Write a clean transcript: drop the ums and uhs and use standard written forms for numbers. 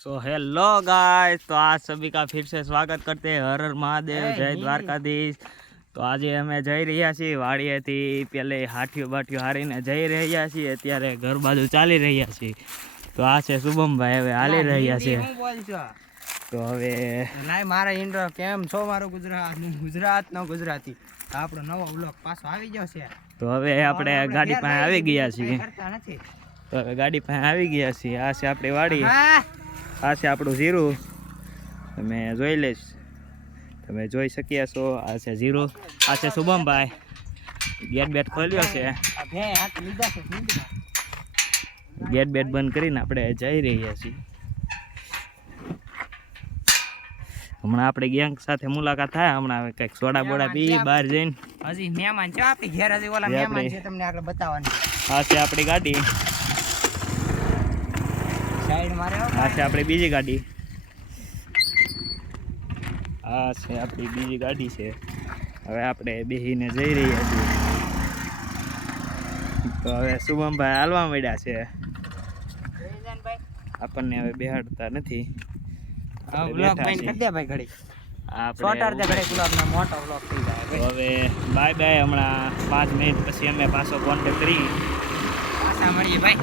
So hello guys, तो आज सभी का फिर से स्वागत करते हैं। हर हर महादेव, जय द्वारकाधीश। तो आज અમે જઈ રહ્યા છીએ વાડીએથી પેલે હાથીઓ બાઠીઓ હારીને જઈ રહ્યા છીએ। અત્યારે ઘર બાજુ ચાલી રહ્યા છીએ। તો આ છે શુભમભાઈ, હવે હાલી રહ્યા છે। તો હવે લાય મારા ઇન્ટ્રો કેમ છો મારો ગુજરાતનો ગુજરાતી આપણો નવો વ્લોગ પાછો આવી ગયો છે। તો હવે આપણે ગાડી પાસે આવી ગયા છીએ। તો હવે ગાડી પાસે આવી ગયા છીએ। આ છે આપણી વાડી, આ છે આપણું જીરું। તમે જોઈ લઈશ, તમે જોઈ શક્યા છો। આ છે જીરું, આ છે શુભમભાઈ। ગેટ બેટ ખોલ્યો છે, ગેટ બેટ બંધ કરીને આપણે જઈ રહ્યા છીએ। હમણાં આપણે ગેંગ સાથે મુલાકાત થાય। હમણાં હવે કંઈક સોડા બોડા પી બહાર જઈને। હજી મહેમાન છે આપણી ઘેર, હજી ઓલા મહેમાન છે તમને આગળ બતાવવાની। આ છે આપણી ગાડી, સાઈડ મારે આ છે આપણી બીજી ગાડી, આ છે આપણી બીજી ગાડી છે। હવે આપણે બેહીને જઈ રહ્યા છીએ। તો હવે શુભમભાઈ હાલવા માંડ્યા છે, આપણને હવે બેહાડતા નથી। હવે બાય બાય, હમણાં 5 મિનિટ પછી અમે પાછો કોન્ટેક્ટ કરી પાછા મળીએ ભાઈ।